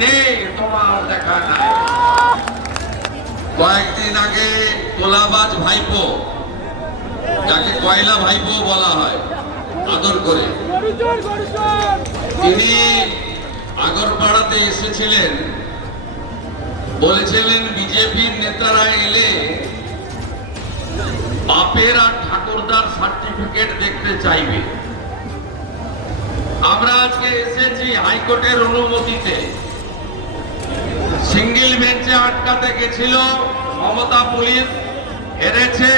রে, তোমার দেখা নাই। কয়েকদিন আগে তোলাবাজ ভাইপো, যাকে কয়লা ভাইপো বলা হয় আদর করে, তিনি আগরপাড়াতে এসেছিলেন। বলেছিলেন বিজেপির নেতারা এলে বাপের আর ঠাকুরদার সার্টিফিকেট দেখতে চাইবে। আমরা আজকে এসেছি হাইকোর্টের অনুমতিতে। সিঙ্গেল বেঞ্চে আটকাতে গেছিল, মমতা পুলিশ হেরেছে।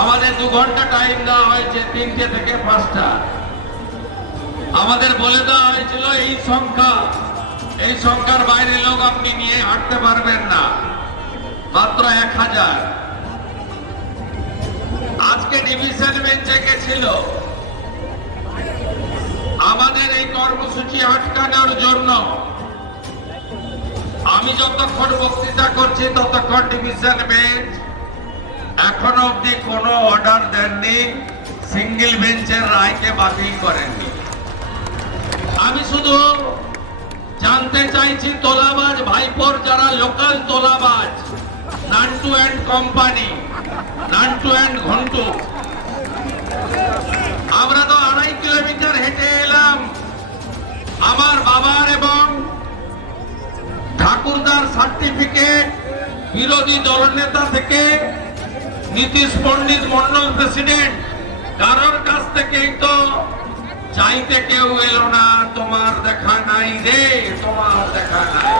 আমাদের 2 ঘন্টা টাইম দেওয়া হয়েছে, 3টে থেকে 5টা। আমাদের বলে দেওয়া হয়েছিল এই সংখ্যার বাইরে লোক আপনি নিয়ে হাঁটতে পারবেন না, মাত্র 1000। আজকে ডিভিশন বেঞ্চে গেছিল। আমাদের এই কর্মসূচি আটকানোর জন্য আমি যতক্ষণ বক্তৃতা করছি ততক্ষণ ডিভিশন বেঞ্চ এখনো অব্দি কোনো অর্ডার দেননি, সিঙ্গেল বেঞ্চের রায়কে বাতিল করেননি। আমি শুধু জানতে চাইছি, তোলাবাজ ভাইপোর যারা লোকাল তোলাবাজ, Nantu and company, Nantu and Ghantu, আমরা তো 2.5 কিলোমিটার হেঁটে এলাম আমার বাবার এবং ঠাকুরদার সার্টিফিকেট বিরোধী দলনেতা থেকে নীতিশ পণ্ডিত মন্ডল প্রেসিডেন্ট, কারোর কাছ থেকেই তো চাইতে কেউ এলো না। তোমার দেখা নাই রে, তোমার দেখা নাই।